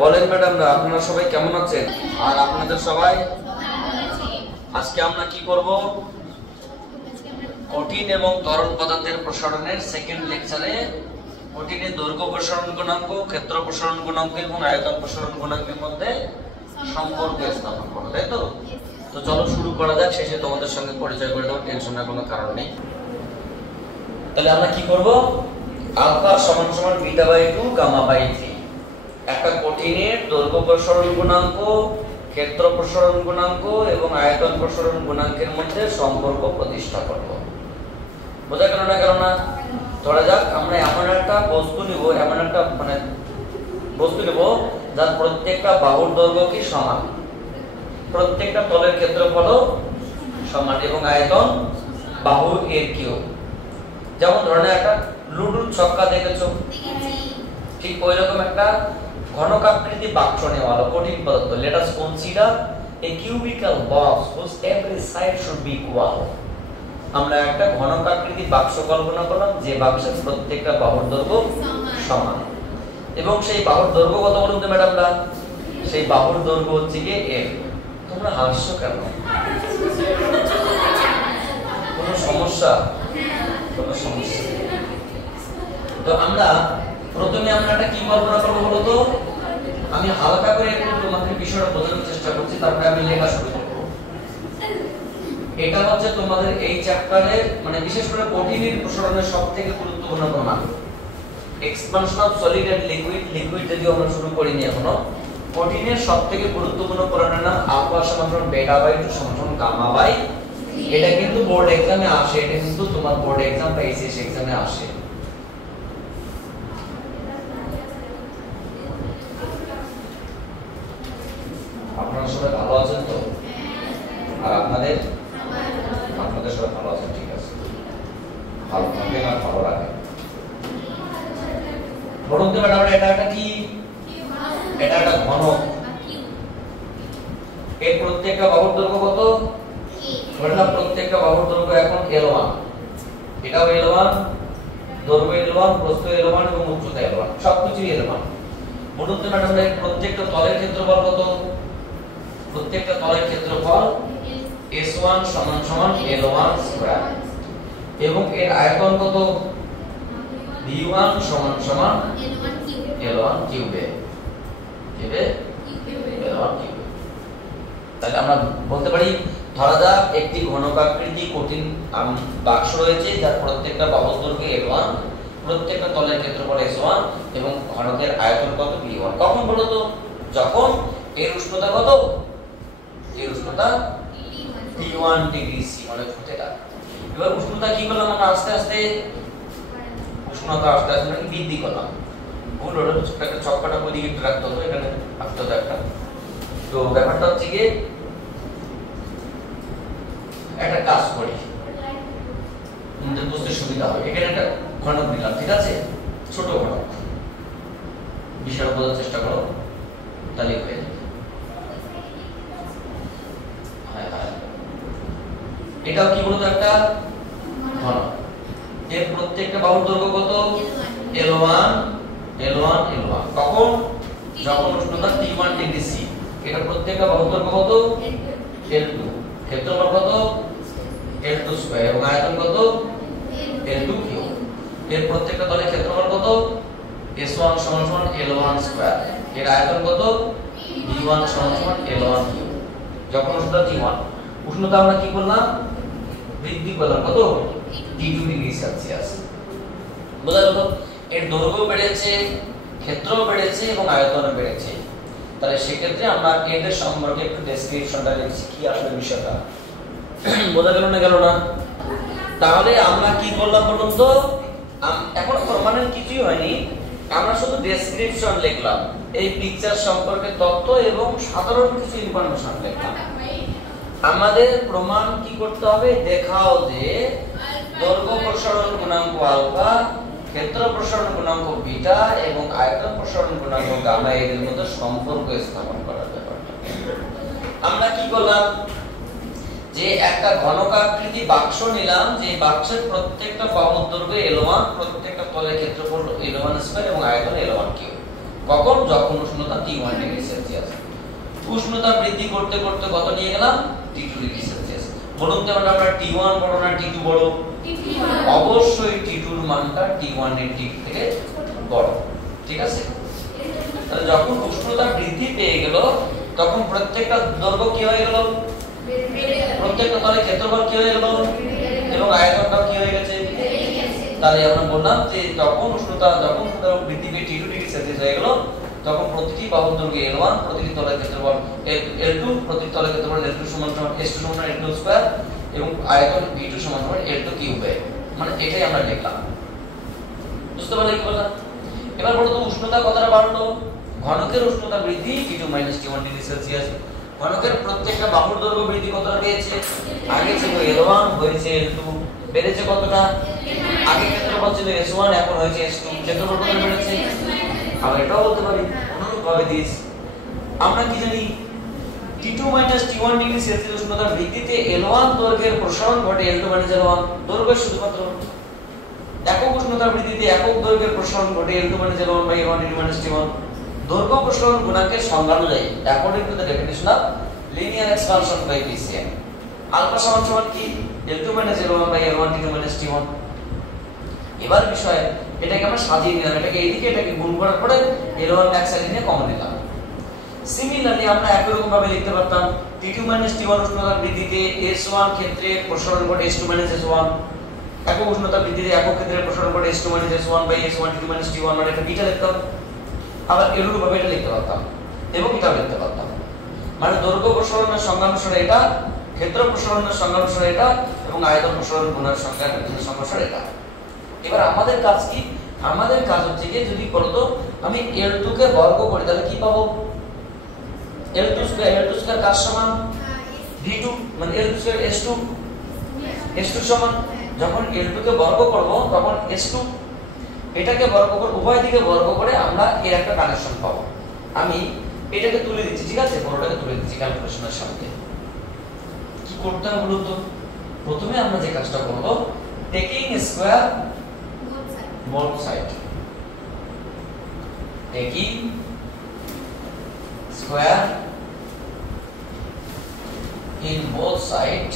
বলেন ম্যাডামরা, আপনারা সবাই কেমন আছেন? আর আপনাদের সবাই আজকে আমরা কি করব? কঠিন এবং তরল পদার্থের প্রসারণের সেকেন্ড লেকচারে কঠিনের দৈর্ঘ্য প্রসারণ গুণাঙ্ক, ক্ষেত্র প্রসারণ গুণাঙ্ক এবং আয়তন প্রসারণ গুণাঙ্কের মধ্যে সম্পর্ক স্থাপন করব, তাই তো? তো চলো শুরু করা যাক। শেষে তোমাদের সঙ্গে পরিচয় করে দেবো, টেনশনের কোনো কারণ নেই। তাহলে আমরা কি করব? আলফা সমান সমান বিটা বাই 2 গামা বাই 3 একটা কঠিনের দৈর্ঘ্য প্রসারণ গুণাঙ্ক, ক্ষেত্র প্রসারণ গুণাঙ্ক এবং আয়তন প্রসারণ গুণাঙ্কের মধ্যে সম্পর্ক প্রতিষ্ঠা করব। বোঝা গেল না? গেল না? ধরা যাক আমরা এমন একটা বস্তু নিব, বস্তু নিব যার প্রত্যেকটা বাহুর দৈর্ঘ্য কি সমান, প্রত্যেকটা তলের ক্ষেত্রফল সমান এবং আয়তন বাহু এর কিউব। যেমন ধরনের একটা লুডুর ছক্কা দেখেছো, ঠিক ওই রকম একটা ঘনকাকৃতি বাক্স নেওয়া হলো, কঠিন পদার্থ। Let us consider A cubicle box whose every side should be equal. আমরা একটা ঘনকাকৃতি বাক্স কল্পনা করলাম যে বাক্সের প্রত্যেকটা বাহুর দৈর্ঘ্য সমান এবং সেই বাহুর দৈর্ঘ্য কত বলুন তো ম্যাডামরা? সেই বাহুর দৈর্ঘ্য হচ্ছে কি l। তোমরা হাসছো কেন? কোনো সমস্যা? কোনো সমস্যা? তো আমরা প্রথমে আমরা একটা কি কল্পনা করব বলো তো? আমি হালকা করে একটু তোমাদের বিষয়টা বোঝানোর চেষ্টা করছি, তারপরে আমি লেখা শুরু করব। এটা হচ্ছে তোমাদের এই চ্যাপ্টারের বিশেষ করে কঠিনের প্রসারণের সবথেকে গুরুত্বপূর্ণ প্রমাণ। Expansion of solid and liquid যদিও আমরা শুরু করিনি এখনো। কঠিনের সবথেকে গুরুত্বপূর্ণ প্রমাণের নাম আলফা সমান বেটা বাই 2 সমান গামা বাই। এটা কিন্তু বোর্ড এক্সামে আসে, এটা কিন্তু তোমার বোর্ড এক্সাম বা এইচএস এক্সামে আসে। আপনারা সবাই ভালো আছেন তো? আর আপনাদের সবাই ভালো আছেন? ঠিক আছে, ভালো থাকবেন আর ভালো রাখবেন। বলুন তো ম্যাডাম, এটা একটা কি? এটা একটা ঘনক। এর প্রত্যেকটা বাহুর দৈর্ঘ্য কত? ধরলাম প্রত্যেকটা বাহুর দৈর্ঘ্য এখন L1। এটাও L1, দৈর্ঘ্য L1, প্রস্থ L1 এবং উচ্চতা L1, সবকিছু L1। বলুন তো ম্যাডাম, এর প্রত্যেকটা তলের ক্ষেত্রফল কত? প্রত্যেকটা তলের ক্ষেত্রফল S1 সমান সমান L1 স্কয়ার এবং এর আয়তন কত? V1 সমান সমান L1 কিউবে। L1 কিউবে। তাহলে আমরা বলতে পারি, ধরা যাক একটি ঘনকাকৃতি কঠিন বাক্স রয়েছে যার প্রত্যেকটা বাহুর দৈর্ঘ্য L1, প্রত্যেকটা তলের ক্ষেত্রফল S1 এবং ঘনকের আয়তন কত? V1। কখন বলো তো? যখন এর উষ্ণতা কত? এর উষ্ণতা T1 ডিগ্রি সি, মানে ফুটেটা। এবার উষ্ণতা কি করলাম আমরা? আস্তে আস্তে উষ্ণতা আস্তে আস্তে বৃদ্ধি করলাম। ভুল হলো, একটা ছক্কাটা ওইদিকে একটু রাখতে হতো, এখানে রাখতে হতো একটা। তো ব্যাপারটা হচ্ছে গিয়ে একটা কাজ করি, আমাদের বুঝতে সুবিধা হবে। এখানে একটা ঘনক নিলাম, ঠিক আছে? ছোট ঘনক, বিষয়টা বোঝার চেষ্টা করো, তাহলে হয়ে যাবে। এটাও কি বলতো? একটা ঘনক। এর প্রত্যেকটা বাহুর দৈর্ঘ্য কত? L1 L1 L1। কখন? যখন উষ্ণতা T1 ডিগ্রি সি। এটা প্রত্যেকটা বাহুর দৈর্ঘ্য কত? L2। ক্ষেত্রফল কত? L2 স্কয়ার এবং আয়তন কত? L2 cube. এর প্রত্যেকটা তলের ক্ষেত্রফল কত? S1 সমান সমান L1 স্কয়ার। এর আয়তন কত? V1 সমান সমান L1 কিউব। যখন উষ্ণতা T1, উষ্ণতা আমরা কি করলাম? বৃদ্ধি করলাম কত? T2 degree Celsius. বোঝা গেল? এর দৈর্ঘ্য বেড়েছে, ক্ষেত্রও বেড়েছে এবং আয়তনও বেড়েছে। তাহলে সেক্ষেত্রে আমরা এদের সম্পর্কে একটু ডেসক্রিপশনটা লিখছি, কি আসলে বিষয়টা। বোঝা গেল না? গেল না? তাহলে আমরা কি করলাম বলুন তো? এখন পার্মানেন্ট কিছুই হয়নি, আমরা শুধু ডেসক্রিপশন লিখলাম, এই পিকচার সম্পর্কে তথ্য এবং সাধারণ কিছু ইনফরমেশন লিখলাম। আমাদের প্রমাণ কি করতে হবে? দেখাও যে দৈর্ঘ্য প্রসারণ গুণাঙ্ক আলফা, ক্ষেত্র প্রসারণ গুণাঙ্ক বিটা এবং আয়তন প্রসারণ গুণাঙ্ক গামা এর মধ্যে সম্পর্ক স্থাপন করার ব্যাপারটা। আমরা কি করলাম? যে একটা ঘনকাকৃতি বাক্স নিলাম, যে বাক্সের প্রত্যেকটা বাহুর দৈর্ঘ্য L1, প্রত্যেকটা তলের ক্ষেত্রফল L1 স্কয়ার এবং আয়তন L1 কিউব। কখন? যখন উষ্ণতা T1 ডিগ্রি সেলসিয়াস। উষ্ণতা বৃদ্ধি করতে করতে কত নিয়ে গেলাম? T2 degree Celsius. বলুন তো আমরা T1 বড় না T2 বড়? অবশ্যই T2 এর মানটা T1 এর ঠিক থেকে বড়, ঠিক আছে? তাহলে যখন উষ্ণতা বৃদ্ধি পেয়ে গেল তখন প্রত্যেকটা দৈর্ঘ্য কি হয়ে গেল? প্রত্যেকটা তলের ক্ষেত্রফল কি হয়ে গেল? এবং আয়তনটাও কি হয়ে গেছে? তাহলে আমরা বললাম যে যখন উষ্ণতা বৃদ্ধি পেয়ে T2 ডিগ্রি সেলসিয়াস হয়ে গেল তখন প্রতিটি বাহুর দৈর্ঘ্য L1, প্রতিটি তলের ক্ষেত্রফল L2, প্রতিটি তলের ক্ষেত্রফল L2 সমান S2 সমান L2 স্কয়ার এবং আয়তন V2 সমান L2 কিউব। মানে এটাই আমরা লিখলাম। বুঝতে পারলে কি বললাম? এবার বলো তো উষ্ণতা কতটা বাড়লো? ঘনকের উষ্ণতা বৃদ্ধি T2 - T1 ডিগ্রি সেলসিয়াস। ঘনকের প্রত্যেকটা বাহুর দৈর্ঘ্য বৃদ্ধি কতটা পেয়েছে? আগে ছিল L1 হয়েছে L2, বেড়েছে কতটা? আগে ক্ষেত্রফল ছিল S1 এখন হয়েছে S2, ক্ষেত্রফল কত বেড়েছে? আমরা এটাও বলতে পারি অনুরূপভাবে দিস আমরা কি জানি T2 - T1 ডিগ্রি সেলসিয়াস উষ্ণতার ভিত্তিতে L1 দৈর্ঘ্যের প্রসারণ ঘটে L2 - L1 দৈর্ঘ্য শুধুমাত্র একক উষ্ণতার ভিত্তিতে একক দৈর্ঘ্যের প্রসারণ ঘটে L2 - L1 / L1 T1 T1 দৈর্ঘ্য প্রসারণ গুণাঙ্কের সংজ্ঞা অনুযায়ী according to the definition of linear expansion by PCM alpha সমান কি L2 - L1 / L1 T2 - T1। এবার বিষয় এটাকে আমরা সাজিয়ে নিলাম, এটাকে এইদিকে এটাকে গুণ করার পরে L1 ব্যাক সাইডে নিয়ে কমন নিলাম। সিমিলারলি আমরা একই রকম ভাবে লিখতে পারতাম T2 - T1 উষ্ণতার বৃদ্ধিতে S1 ক্ষেত্রে প্রসারণ ঘটে S2 - S1 একক উষ্ণতা বৃদ্ধিতে একক ক্ষেত্রে প্রসারণ ঘটে S2 - S1 / S1 T2 - T1 মানে এটা বিটা লিখতাম। আবার এরূপ ভাবে এটা লিখতে পারতাম এবং এটা লিখতে পারতাম। মানে দৈর্ঘ্য প্রসারণের সংজ্ঞা অনুসারে এটা, ক্ষেত্র প্রসারণের সংজ্ঞা অনুসারে এটা এবং আয়তন প্রসারণ গুণের সংজ্ঞা অনুসারে এটা। এবার আমাদের কাজ কি? আমাদের কাজ হচ্ছে যে যদি বলতো আমি L2 কে বর্গ করি তাহলে কি পাবো? L2 স্কয়ার কার সমান? V2 মানে L2 স্কয়ার S2 সমান যখন L2 কে বর্গ করব তখন S2 এটাকে বর্গ করে উভয় দিকে বর্গ করে আমরা এর একটা কানেকশন পাবো। আমি এটাকে তুলে দিচ্ছি, ঠিক আছে? পুরোটাকে তুলে দিচ্ছি ক্যালকুলেশনের সাথে। কি করতে হবে বলুন তো? প্রথমে আমরা যে কাজটা করব taking square both side, taking square in both side,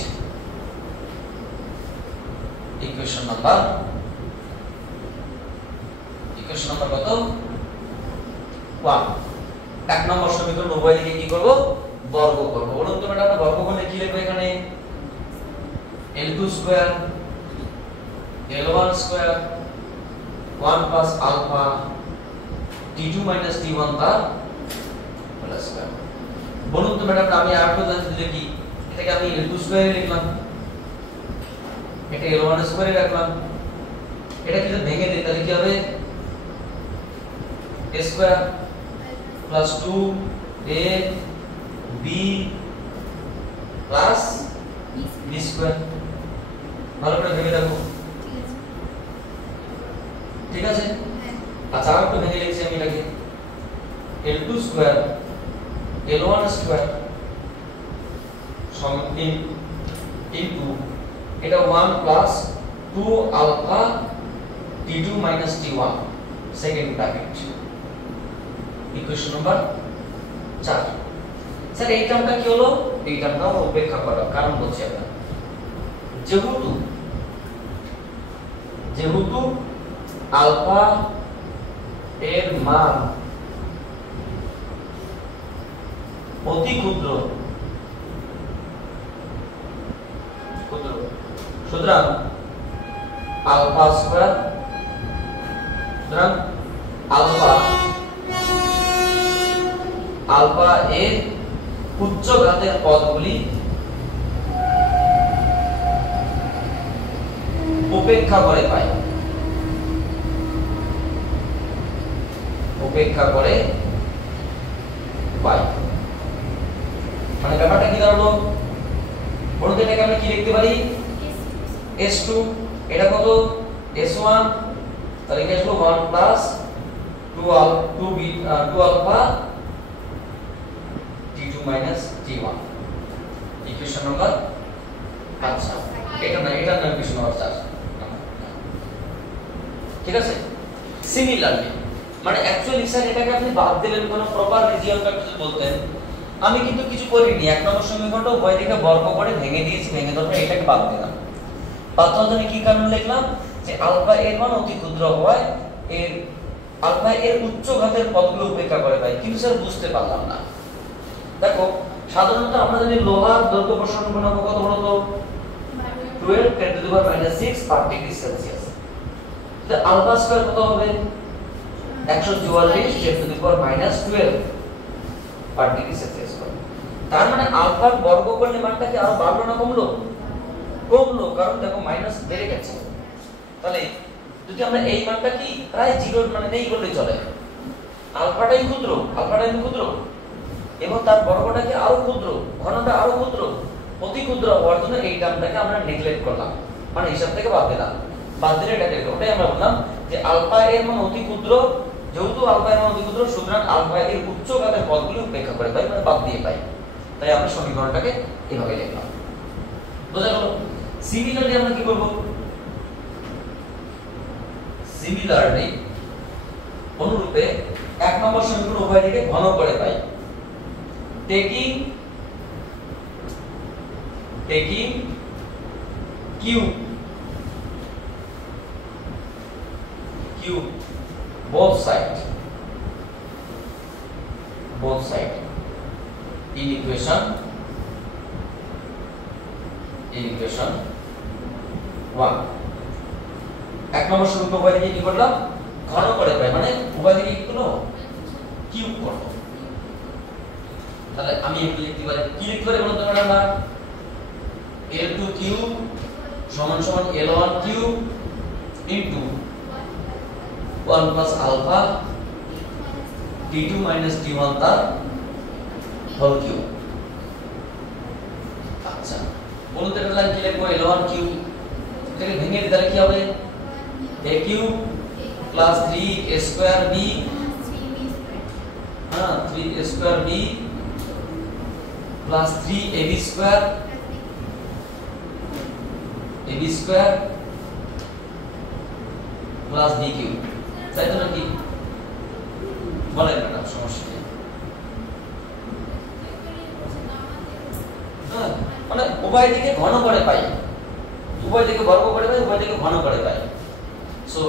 equation number কত? 1। এক নম্বর সমীকরণ উভয় দিকে কি করব? বর্গ করব। বলুন তো ম্যাডাম আমরা বর্গ করলে কি লিখব এখানে? L2 square L1 square 1 plus alpha T2 minus T1 তার হোল স্কয়ার। বলুন তো ম্যাডাম আমি আর তো জানতে দিলে কি এটাকে আমি L2 স্কয়ারে লিখলাম, এটা L1 স্কয়ারে রাখলাম, এটা যদি ভেঙে দিই তাহলে কি হবে? A square plus 2A B plus B square. ভালো করে ভেঙে দেখো, ঠিক আছে? আচ্ছা আর একটু ভেঙে লিখছি আমি এটাকে L2 স্কয়ার L1 স্কয়ার সমান ইনটু এটা 1 plus 2 alpha T2 minus T1 second bracket equation number 4। Sir এই টার্মটা কি হলো? এই টার্মটা উপেক্ষা করা, কারণ বলছি আমরা যেহেতু আলফা এর মান অতি ক্ষুদ্র সুতরাং আলফা স্কয়ার আলফা এর উচ্চ ঘাতের পদগুলি উপেক্ষা করে পাই, মানে ব্যাপারটা কি দাঁড়ালো? বলতে এটাকে আমরা কি লিখতে পারি? S2 এটা কত? S1 তাহলে এটা হলো 1 plus 2 alpha T2 minus T1 equation number 5। এটা না ইকুয়েশন নাম্বার 4, ঠিক আছে? সিমিলারলি মানে অ্যাকচুয়ালি স্যার এটাকে আপনি বাদ দিলেন কোন প্রপার রিজিয়নটা কিছু বলতেন, আমি কিন্তু কিছু করিনি। এক নম্বর সমীকরণটা উভয় দিকে বর্গ করে ভেঙে দিয়েছি, ভেঙে দেওয়ার পর এটাকে বাদ দিলাম। বাদ দেওয়ার জন্য কি কারণ লিখলাম, যে আলফা এর মান অতি ক্ষুদ্র হওয়ায় এর আলফা এর উচ্চ ঘাতের পদগুলো উপেক্ষা করে পাই। কিন্তু স্যার বুঝতে পারলাম না। দেখো সাধারণত আমরা জানি লোহার দৈর্ঘ্য প্রসারণ গুণাঙ্ক কত বলতো, 12 10 to the power -6 per degree Celsius. তো আলফা স্কয়ার কত হবে, 144 10 to the power -12 per degree Celsius হবে। তার মানে আলফার বর্গ করলে মানটা কি আরো বাড়লো না কমলো? কমলো, কারণ দেখো মাইনাস বেড়ে গেছে। তাহলে যদি আমরা এই মানটা কি প্রায় 0 মানে নেই করলেই চলে, আলফাটাই ক্ষুদ্র, এবং তার বর্গটা কি আরো ক্ষুদ্র, ঘনটা আরো ক্ষুদ্র, অতি ক্ষুদ্র হওয়ার জন্য এই টার্মটাকে আমরা নেগলেক্ট করলাম, মানে হিসাব থেকে বাদ দিলাম। বাদ দিলে এটাকে ওটাই আমরা বললাম যে আলফা এর মান অতি ক্ষুদ্র, যেহেতু আলফা এর মান অতি ক্ষুদ্র সুতরাং আলফা এর উচ্চ ঘাতের পদগুলো উপেক্ষা করে পাই, মানে বাদ দিয়ে পাই। তাই আমরা সমীকরণটাকে এভাবে লিখলাম। বোঝা গেল? সিমিলারলি আমরা কি করব, সিমিলারলি অনুরূপে এক নম্বর সমীকরণ উভয় দিকে ঘন করে পাই। taking cube both side in equation 1। এক নম্বর সমীকরণ উভয় দিকে কি করলাম, ঘন করে পাই, মানে উভয় দিকে কি করব, কিউব করব। তাহলে আমি একটু লিখতে পারি, কি লিখতে পারি বলতো আমরা, L2 কিউব সমান সমান L1 cube into 1 plus alpha t2 minus t1 তার হোল কিউব। আচ্ছা বলুন তো এটা কি লিখবো, L1 কিউব এটাকে ভেঙে দিলে তাহলে কি হবে, a cube plus 3a square b, হ্যাঁ 3a square b plus 3ab square plus b cube. তাই তো নাকি? বলেন ম্যাডাম, সমস্যা নেই। মানে উভয় দিকে ঘন করে পাই, উভয় দিকে বর্গ করে পাই, উভয় দিকে ঘন করে পাই। সো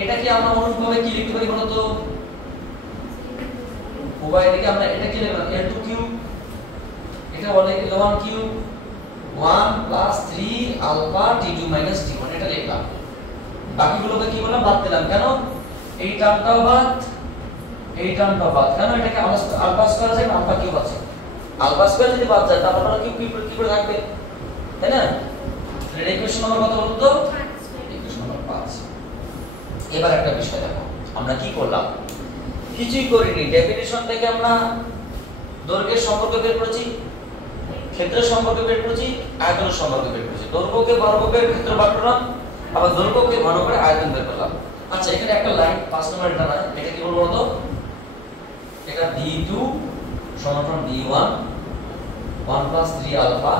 এটা কি আমরা অনুরূপভাবে কি লিখতে পারি বলতো, উভয় দিকে আমরা এটা কি লিখলাম, L2 কিউব, এটা বলে L1 cube 1 plus 3 alpha t2 minus t1, এটা লিখলাম। বাকিগুলোকে কি বললাম, বাদ দিলাম। কেন? এই টার্মটাও বাদ, এই টার্মটাও বাদ। কেন? এটাকে আলফা স্কয়ার আছে, আলফা কিউব আছে। আলফা স্কয়ার যদি বাদ যায় তাহলে আলফা কিউব কি করে থাকবে, তাই না? তাহলে ইকুয়েশন নম্বর কত বলুন তো, ইকুয়েশন নম্বর 5। এবার একটা বিষয় দেখো, আমরা কি করলাম, কিছুই করিনি। ডেফিনিশন থেকে আমরা দৈর্ঘ্যের সম্পর্ক বের করেছি, ক্ষেত্রের সম্পর্ক বের করেছি, আয়তনের সম্পর্ক বের করেছি। দৈর্ঘ্যকে বর্গের ক্ষেত্র বার করলাম, আবার দৈর্ঘ্যকে ঘন করে আয়তন বের করলাম। আচ্ছা এখানে একটা লাইন 5 নম্বর এটা না, এটা কি বলবো তো, এটা d2 সমান d1 1 plus 3 alpha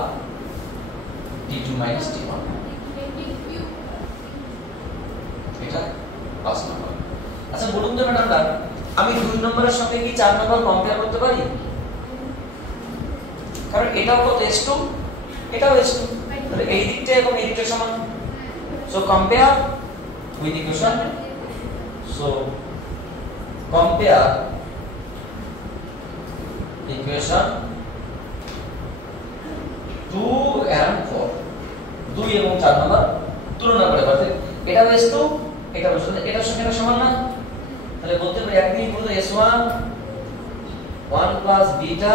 t2 minus t1, এটা 5 নম্বর। আচ্ছা বলুন তো ম্যাডামরা, আমি 2 নম্বরের সাথে কি 4 নম্বর কম্পেয়ার করতে পারি? কারণ এটাও কত s2, এটাও s2, তাহলে এই দিকটা এবং এই দিকটা সমান। So compare with equation, so compare equation 2 and 4, 2 এবং 4 নম্বর তুলনা করে পারতে, এটা s2 এটা s2, এটার সঙ্গে এটা সমান না? তাহলে বলতে পারি এক মিনিট বলতে s1 1 plus beta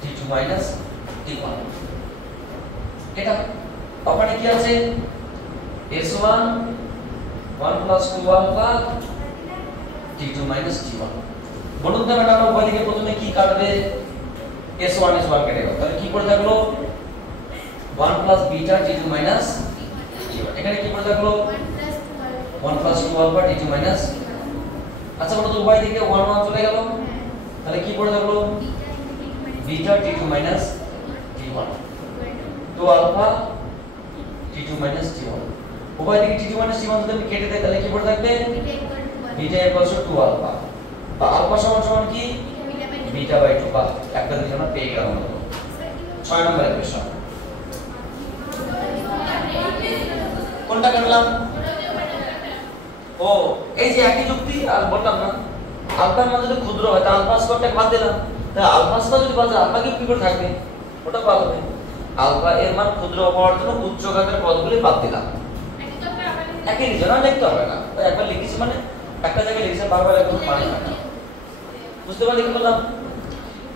t2 minus t1, এটা ওখানে কি আছে, s1 1 plus 2 alpha t2 minus t1। বলুন তো ম্যাডাম উভয় দিকে প্রথমে কি কাটবে, s1 কেটে গেল, তাহলে কি পড়ে থাকলো 1 plus beta t2 minus t1। এখানে কি পড়ে থাকলো 1 প্লাস 2 আলফা t2 মাইনাস। আচ্ছা বলো তো উভয় দিকে 1 1 চলে গেল, তাহলে কি পড়ে থাকলো beta t2 minus t1 2 alpha t2 minus t1। উভয় দিকে t2 মাইনাস t1 যদি আমি কেটে দেই তাহলে কি পড়ে থাকবে বিটা ইকুয়ালস টু 2 আলফা বা আলফা সমান সমান কি বিটা বাই 2 বা একটা দিকে আমরা পেয়ে গেলাম মতো 6 নম্বর ইকুয়েশন কোনটা কাটলাম ও এই যে একই যুক্তি আর বললাম না আলফার মান যদি ক্ষুদ্র হয় তাহলে আলফা স্কয়ারটাকে বাদ দিলাম তাহলে আলফা স্কয়ার যদি বাদ যায় আলফা কি করে থাকবে ওটা বাদ হবে আলফা এর মান ক্ষুদ্র হওয়ার জন্য উচ্চ ঘাতের পদগুলি বাদ দিলাম একই লিখে না লিখতে হবে না একবার লিখেছি মানে একটা জায়গায় লিখেছি বারবার একদম মানে না বুঝতে পারলে কি বললাম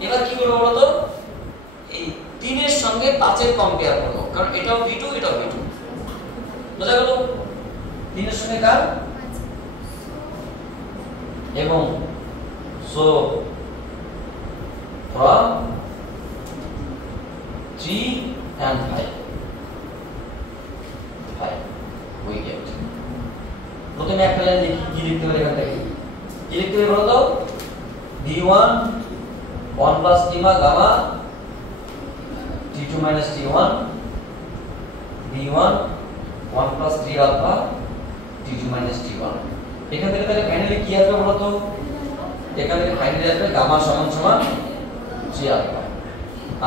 এবার কি করব বলতো এই 3 এর সঙ্গে 5 এর কম্পেয়ার করব কারণ এটাও v2 এটাও v2 বুঝা গেল 3 এর সঙ্গে কার এবং so from 3 and 5 we get প্রথমে একটা লাইন লিখি কি লিখতে হবে এখান থেকে কি লিখতে হবে বলতো v1 1 plus gamma gamma t2 minus t1 v1 1 plus 3 alpha t2 minus t1 এখান থেকে তাহলে ফাইনালি কি আসবে বলতো এখান থেকে ফাইনালি আসবে গামা সমান সমান 3 আলফা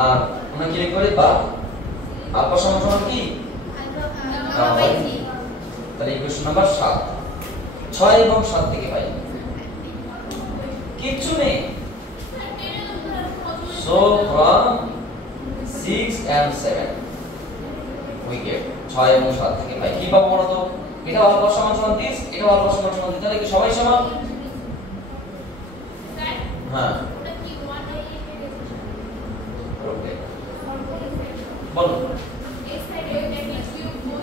আর আমরা কি লিখব বা আলফা সমান সমান কি গামা বাই 3 তাহলে ইকুয়েশন নাম্বার 7 6 এবং 7 থেকে পাই কিছু নেই so from 6 and 7 we get 6 এবং 7 থেকে পাই কি পাবো বলতো এটা আলফা সমান সমান 30 এটা আলফা সমান সমান 30 তাহলে কি সবাই সমান হ্যাঁ ওকে বলো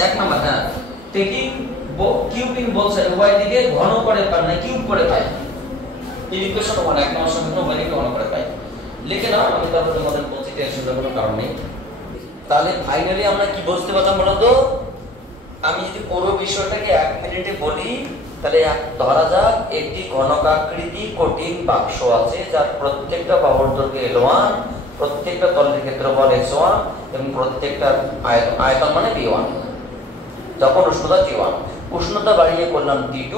এক নাম্বার হ্যাঁ টেকিং কিউবিং বোথ সাইড উভয় দিকে ঘন করে পাই না কিউব করে পাই এই ইকুয়েশন 1 এক নাম্বার সমীকরণ উভয় দিকে ঘন করে পাই লিখে নাও আমি তারপর তোমাদের বলছি টেনশনের কোনো কারণ নেই তাহলে ফাইনালি আমরা কি বুঝতে পারলাম বলতো আমি যদি পুরো বিষয়টাকে 1 মিনিটে বলি তাহলে ধরা যাক একটি ঘনকাকৃতি কঠিন বাক্স আছে যার প্রত্যেকটা বাহুর দৈর্ঘ্য L1 প্রত্যেকটা তলের ক্ষেত্রফল S1 এবং প্রত্যেকটা আয়তন মানে V1 যখন উষ্ণতা T1 উষ্ণতা বাড়িয়ে করলাম T2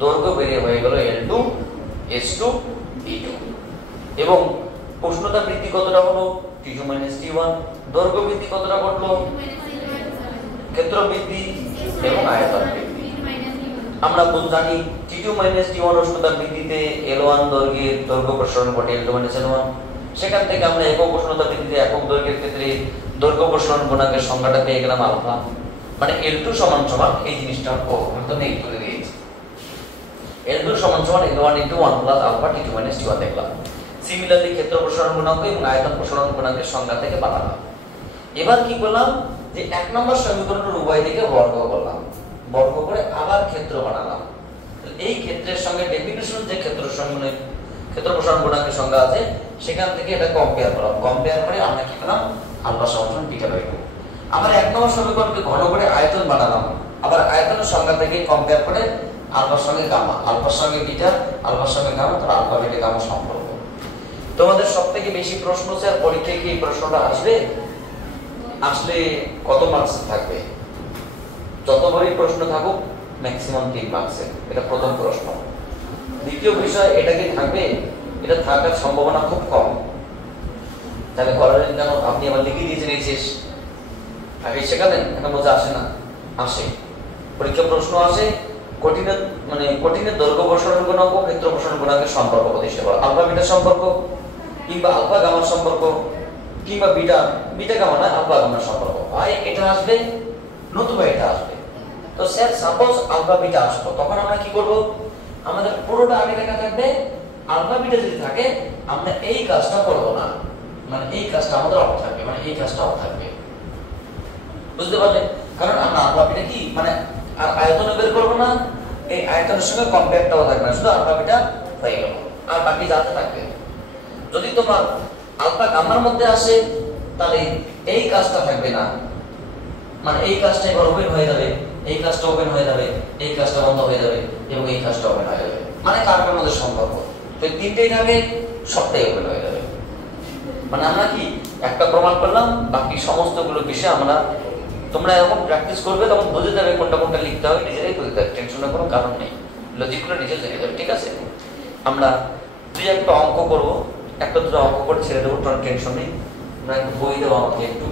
দৈর্ঘ্য বেড়ে হয়ে গেল L2 S2 V2 এবং উষ্ণতা বৃদ্ধি কতটা হলো T2 T1 দৈর্ঘ্য বৃদ্ধি কতটা ঘটলো ক্ষেত্র বৃদ্ধি এবং আয়তন বৃদ্ধি আমরা জানি T2 T1 উষ্ণতা বৃদ্ধিতে L1 দৈর্ঘ্যের দৈর্ঘ্য প্রসারণ ঘটে L2 L1 সেখান থেকে আমরা একক উষ্ণতা বৃদ্ধিতে একক দৈর্ঘ্যের ক্ষেত্রে দৈর্ঘ্য প্রসারণ গুণকের সংখ্যাটা পেয়ে গেলাম আলফা মানে L2 সমান সমান এই জিনিসটা আমি তো নেই তুলে দিয়েছি L2 সমান সমান L1 * 1 plus alpha T2 T1 দেখলাম সিমিলারলি ক্ষেত্র প্রসারণ গুণক এবং আয়তন প্রসারণ গুণকের সংখ্যা থেকে বানালাম এবার কি করলাম যে এক নম্বর সমীকরণের উভয় দিকে বর্গ করলাম বর্গ করে আবার ক্ষেত্র বানালাম এই ক্ষেত্রের সঙ্গে ডেফিনিশন যে ক্ষেত্র প্রসারণ গুণকের সংখ্যা আছে সেখান থেকে এটা কম্পেয়ার করলাম কম্পেয়ার করে আমরা কি পেলাম আলফা সমান বিটা বাই 2 আবার এক নম্বর সমীকরণকে ঘন করে আয়তন বানালাম আবার আয়তনের সংখ্যা থেকে কম্পেয়ার করে আলফার সঙ্গে গামা আলফার সঙ্গে বিটা আলফার সঙ্গে গামা তার আলফা বিটা গামা সম্পর্ক তোমাদের সবথেকে বেশি প্রশ্ন স্যার পরীক্ষায় কি এই প্রশ্নটা আসবে আসলে কত মার্কস থাকবে যতবারই প্রশ্ন থাকুক ম্যাক্সিমাম 3 মার্কসের এটা প্রথম প্রশ্ন দ্বিতীয় বিষয় এটা কি থাকবে এটা থাকার সম্ভাবনা খুব কম তাহলে কলেজে কেন আপনি আবার লিখে দিয়েছেন এই শেষ আগে শেখালেন এখন বোঝা আসে না আসে পরীক্ষা প্রশ্ন আসে কঠিনের দৈর্ঘ্য প্রসারণ গুণক ও ক্ষেত্র প্রসারণ গুণকের সম্পর্ক প্রতিষ্ঠা করা আলফা বিটা সম্পর্ক কিংবা আলফা গামার সম্পর্ক কিংবা বিটা গামা না আলফা গামার সম্পর্ক এটা আসবে নতুবা এটা আসবে তো স্যার সাপোজ আলফা বিটা আসলো তখন আমরা কি করব আমাদের পুরোটা আগে লেখা থাকবে আলফা বিটা যদি থাকে আমরা এই কাজটা করব না মানে এই কাজটা আমাদের অফ থাকবে মানে এই কাজটা অফ থাকবে বুঝতে পারলে কারণ আমরা আলফা বিটা কি মানে আর আয়তন বের করব না এই আয়তনের সঙ্গে কম্পেয়ারটাও থাকবে না শুধু আলফা বিটা হয়ে গেল আর বাকি যাতে থাকবে যদি তোমার আলফা গামার মধ্যে আসে তাহলে এই কাজটা থাকবে না মানে এই কাজটা এবার ওপেন হয়ে যাবে এই কাজটা ওপেন হয়ে যাবে এই কাজটা বন্ধ হয়ে যাবে এবং এই কাজটা ওপেন হয়ে যাবে মানে কার মধ্যে সম্পর্ক তো তিনটেই থাকে সবটাই ওপেন হয়ে যাবে মানে আমরা কি একটা প্রমাণ করলাম বাকি সমস্তগুলো বিষয় আমরা তোমরা যখন প্র্যাকটিস করবে তখন বুঝে যাবে কোনটা কোনটা লিখতে হবে নিজেরাই বুঝতে হবে টেনশনের কোনো কারণ নেই লজিকগুলো নিজে জেনে যাবে, ঠিক আছে? আমরা তুই একটা অঙ্ক করবো, একটা দুটো অঙ্ক করে ছেড়ে দেবো, তোমার টেনশন নেই। আমরা একটু বই দেবো আমাকে একটু,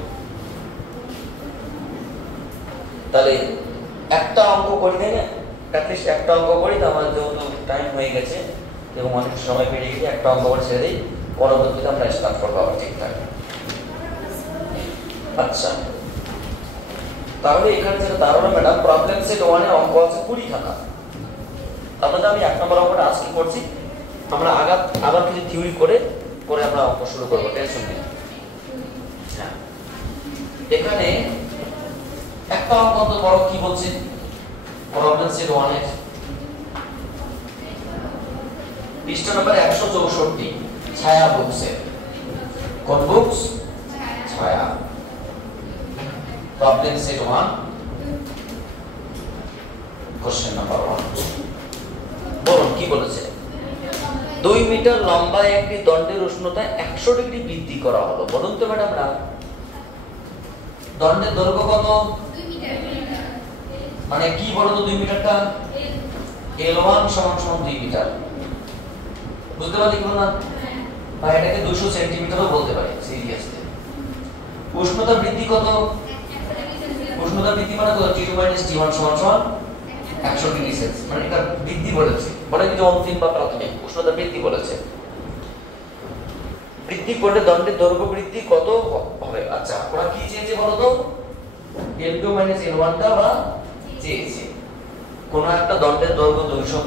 তাহলে একটা অঙ্ক করি, তাই না? অ্যাটলিস্ট একটা অঙ্ক করি, তো আমার যেহেতু টাইম হয়ে গেছে এবং অনেক সময় পেরিয়ে গেছে, একটা অঙ্ক করে ছেড়ে দিই, পরবর্তীতে আমরা স্টার্ট করবো আবার ঠিকঠাক। আচ্ছা, তাহলে এখানে যেটা দাঁড়ানো ম্যাডাম, প্রবলেম সেট 1 এ অঙ্ক আছে 20 খানা। তাহলে আমি 1 নম্বর অঙ্কটা আজকে করছি, আমরা আবার কিছু থিওরি করে আমরা অঙ্ক শুরু করবো, টেনশন নেই। হ্যাঁ, এখানে একটা অঙ্ক তো বড় কি বলছে, প্রবলেম সেট 1 এর পৃষ্ঠা নম্বর 164, ছায়া বুকসের। কোন বুকস? ছায়া। Problem set 1, question number 1। বলুন কি বলেছে? 2 মিটার লম্বা একটি দণ্ডের উষ্ণতা 100 ডিগ্রি বৃদ্ধি করা হলো। বলুন তো ম্যাডামরা, দণ্ডের দৈর্ঘ্য কত? 2 মিটার। মানে কি বলো তো 2 মিটারটা? L1 = 2 metre. বুঝতে পারলি কি না? বা এটাকে 200 সেন্টিমিটারও বলতে পারি সিরিয়াসলি। উষ্ণতা বৃদ্ধি কত? উষ্ণতা বৃদ্ধি মানে কত? T2 - T1 = 100 degree Celsius. মানে এটা বৃদ্ধি বলেছে, বলে যে অন্তিম বা প্রাথমিক উষ্ণতা বৃদ্ধি বলেছে। বৃদ্ধি করলে দণ্ডের দৈর্ঘ্য বৃদ্ধি কত হবে? আচ্ছা, ওরা কি চেয়েছে বলো তো? L2 - L1 টা ওরা চেয়েছে। কোন একটা দণ্ডের দৈর্ঘ্য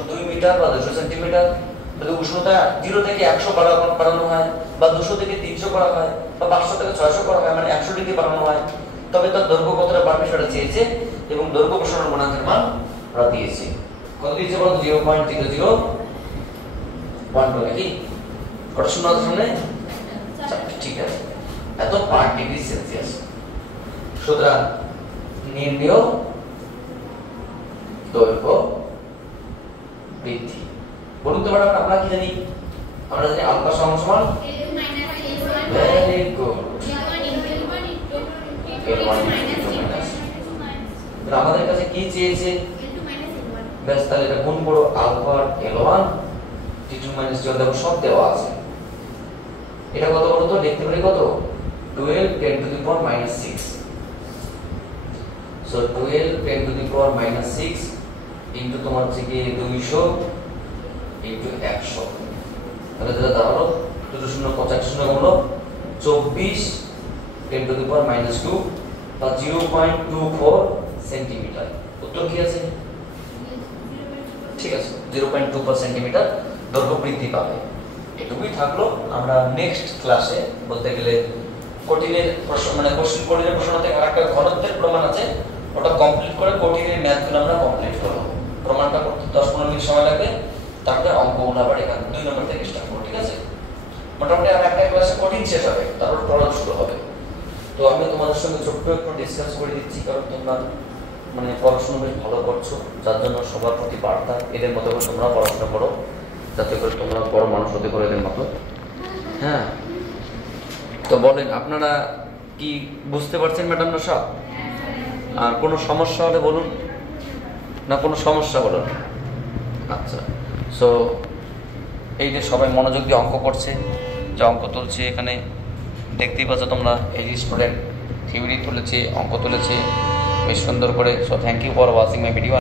2 মিটার বা 200 সেন্টিমিটার, যদি উষ্ণতা 0 থেকে 100 বাড়ানো হয়, বা 200 থেকে 300 করা হয়, বা 500 থেকে 600 করা হয়, মানে 100 ডিগ্রি বাড়ানো হয়, তবে তার দৈর্ঘ্য কতটা বাড়বে সেটা চেয়েছে, এবং দৈর্ঘ্য প্রসারণ গুণাঙ্কের মান ওরা দিয়েছে। কত দিয়েছে বলো? 0.0012 নাকি? কত শূন্য আছে সামনে? ঠিক আছে, এত পার ডিগ্রি সেলসিয়াস। সুতরাং নির্ণেয় দৈর্ঘ্য বৃদ্ধি। বলুন তো ম্যাডাম, আমরা কি জানি? আমরা জানি আলফা সমান ভেরি গুড আমাদের কাছে কি চেয়েছে? ব্যাস, তাহলে এটা গুণ করো, আলফা L1 T2 - T1 দেখো সব দেওয়া আছে। এটা কত বলো তো? লিখতে পারি কত? 12 × 10⁻⁶। সো 12 × 10⁻⁶ ইনটু তোমার থেকে 200 ইনটু 100, তাহলে যেটা দাঁড়ালো 2 0 50 0 হলো 24 × 10⁻² বা 0.24 সেন্টিমিটার। উত্তর কি আছে? ঠিক আছে, 0.24 সেন্টিমিটার দৈর্ঘ্য বৃদ্ধি পাবে। এটুকুই থাকলো। আমরা নেক্সট ক্লাসে বলতে গেলে কঠিনের প্রশ্ন, মানে কঠিনের প্রশ্ন থেকে আরেকটা ঘনত্বের প্রমাণ আছে, ওটা কমপ্লিট করে কঠিনের ম্যাথগুলো আমরা কমপ্লিট করব। প্রমাণটা করতে 10-15 মিনিট সময় লাগবে, তারপরে অঙ্কগুলো আবার এখানে 2 নম্বর থেকে স্টার্ট করব, ঠিক আছে? মোটামুটি আর একটা ক্লাসে কঠিন শেষ হবে, তারপর পড়া শুরু হবে। তো আমি তোমাদের সঙ্গে ছোট্ট একটু ডিসকাস করে দিচ্ছি, কারণ তোমরা মানে পড়াশোনা বেশ ভালো করছো, যার জন্য সবার প্রতি বার্তা এদের মতো করে তোমরা পড়াশোনা করো, যাতে করে তোমরা বড় মানুষ হতে পারো এদের মতো। হ্যাঁ, তো বলেন আপনারা কি বুঝতে পারছেন ম্যাডাম না সব? আর কোনো সমস্যা হলে বলুন, না কোনো সমস্যা বলুন। আচ্ছা, সো এই যে সবাই মনোযোগ দিয়ে অঙ্ক করছে, যে অঙ্ক তুলছে, এখানে দেখতেই পাচ্ছ তোমরা, এই যে স্টুডেন্ট থিওরি তুলেছে, অঙ্ক তুলেছে বেশ সুন্দর করে। So thank you for watching my video.